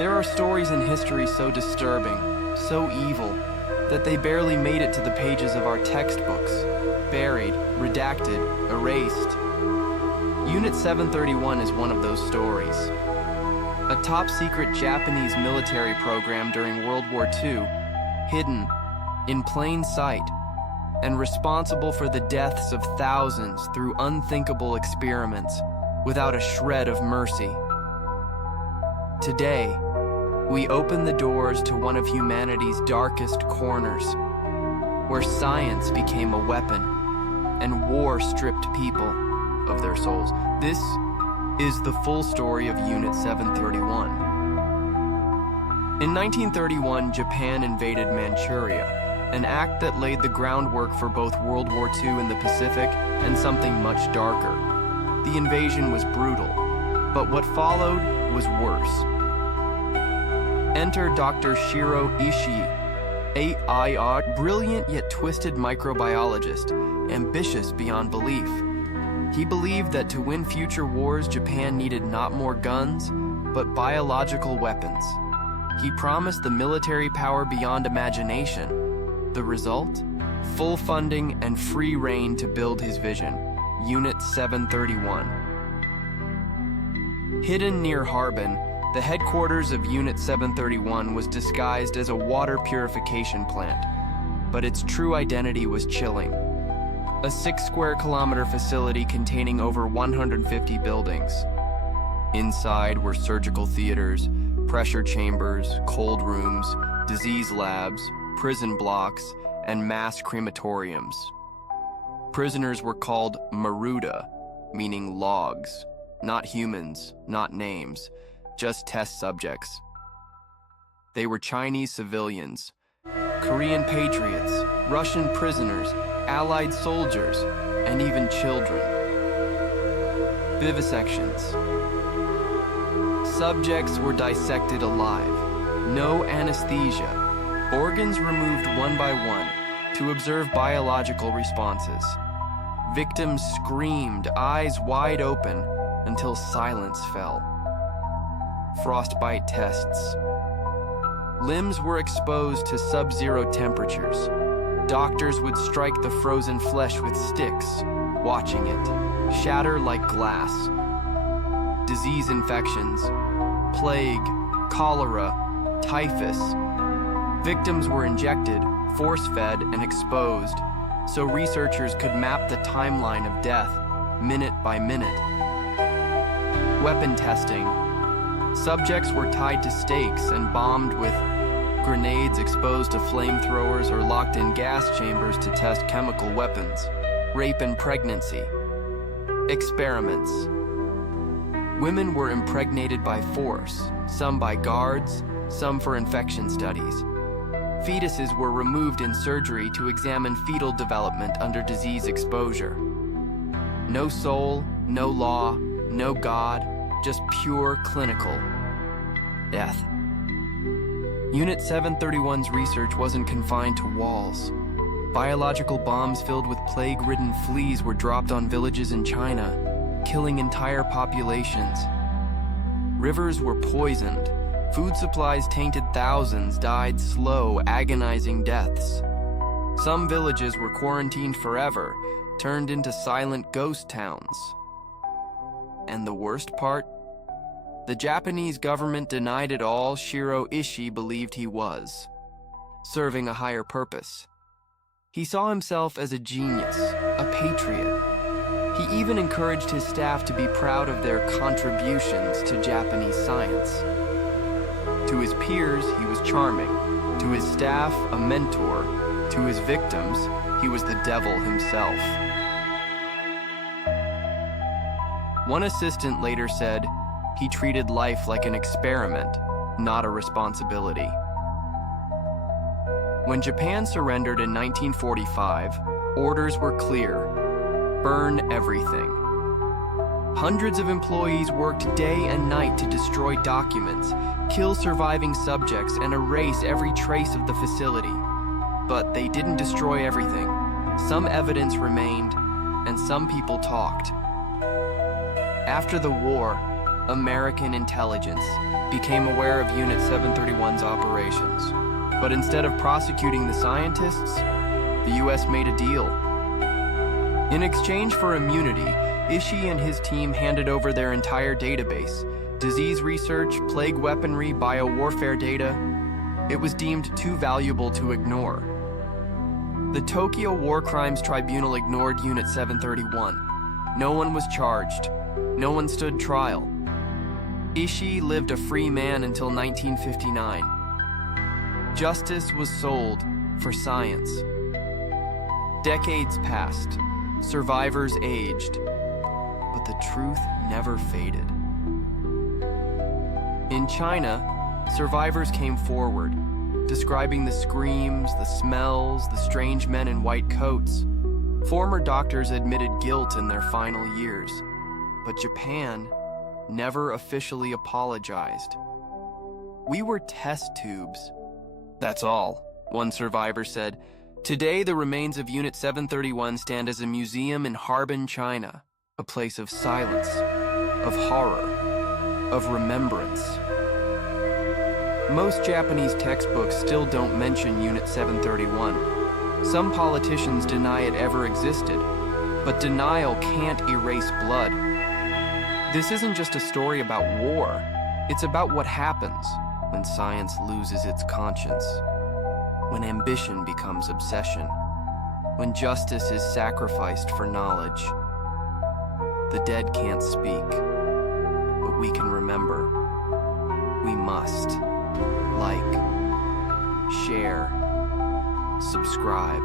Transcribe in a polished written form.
There are stories in history so disturbing, so evil, that they barely made it to the pages of our textbooks. Buried, redacted, erased. Unit 731 is one of those stories. A top-secret Japanese military program during World War II, hidden, in plain sight, and responsible for the deaths of thousands through unthinkable experiments, without a shred of mercy. Today, we open the doors to one of humanity's darkest corners, where science became a weapon and war stripped people of their souls. This is the full story of Unit 731. In 1931, Japan invaded Manchuria, an act that laid the groundwork for both World War II in the Pacific and something much darker. The invasion was brutal, but what followed was worse. Enter Dr. Shiro Ishii, a brilliant yet twisted microbiologist, ambitious beyond belief. He believed that to win future wars, Japan needed not more guns, but biological weapons. He promised the military power beyond imagination. The result? Full funding and free reign to build his vision. Unit 731. Hidden near Harbin, the headquarters of Unit 731 was disguised as a water purification plant, but its true identity was chilling. A 6 square kilometer facility containing over 150 buildings. Inside were surgical theaters, pressure chambers, cold rooms, disease labs, prison blocks, and mass crematoriums. Prisoners were called Maruda, meaning logs, not humans, not names, just test subjects. They were Chinese civilians, Korean patriots, Russian prisoners, Allied soldiers, and even children. Vivisections. Subjects were dissected alive. No anesthesia. Organs removed one by one to observe biological responses. Victims screamed, eyes wide open, until silence fell. Frostbite tests. Limbs were exposed to sub-zero temperatures. Doctors would strike the frozen flesh with sticks, watching it shatter like glass. Disease infections, plague, cholera, typhus. Victims were injected, force-fed, and exposed, so researchers could map the timeline of death, minute by minute. Weapon testing. Subjects were tied to stakes and bombed with grenades exposed to flamethrowers or locked in gas chambers to test chemical weapons. Rape and pregnancy. Experiments. Women were impregnated by force, some by guards, some for infection studies. Fetuses were removed in surgery to examine fetal development under disease exposure. No soul, no law, no God, just pure clinical death. Unit 731's research wasn't confined to walls. Biological bombs filled with plague-ridden fleas were dropped on villages in China, killing entire populations. Rivers were poisoned. Food supplies tainted, thousands died slow, agonizing deaths. Some villages were quarantined forever, turned into silent ghost towns. And the worst part? The Japanese government denied it all Shiro Ishii believed he was, serving a higher purpose. He saw himself as a genius, a patriot. He even encouraged his staff to be proud of their contributions to Japanese science. To his peers, he was charming. To his staff, a mentor. To his victims, he was the devil himself. One assistant later said, he treated life like an experiment, not a responsibility. When Japan surrendered in 1945, orders were clear: burn everything. Hundreds of employees worked day and night to destroy documents, kill surviving subjects, and erase every trace of the facility. But they didn't destroy everything. Some evidence remained, and some people talked. After the war, American intelligence became aware of Unit 731's operations. But instead of prosecuting the scientists, the US made a deal. In exchange for immunity, Ishii and his team handed over their entire database: disease research, plague weaponry, biowarfare data. It was deemed too valuable to ignore. The Tokyo War Crimes Tribunal ignored Unit 731. No one was charged. No one stood trial. Ishii lived a free man until 1959. Justice was sold for science. Decades passed. Survivors aged. But the truth never faded. In China, survivors came forward, describing the screams, the smells, the strange men in white coats. Former doctors admitted guilt in their final years, but Japan never officially apologized. "We were test tubes. That's all," one survivor said. "Today, the remains of Unit 731 stand as a museum in Harbin, China, a place of silence, of horror, of remembrance." Most Japanese textbooks still don't mention Unit 731. Some politicians deny it ever existed, but denial can't erase blood. This isn't just a story about war. It's about what happens when science loses its conscience, when ambition becomes obsession, when justice is sacrificed for knowledge. The dead can't speak, but we can remember. We must. Like, share, subscribe.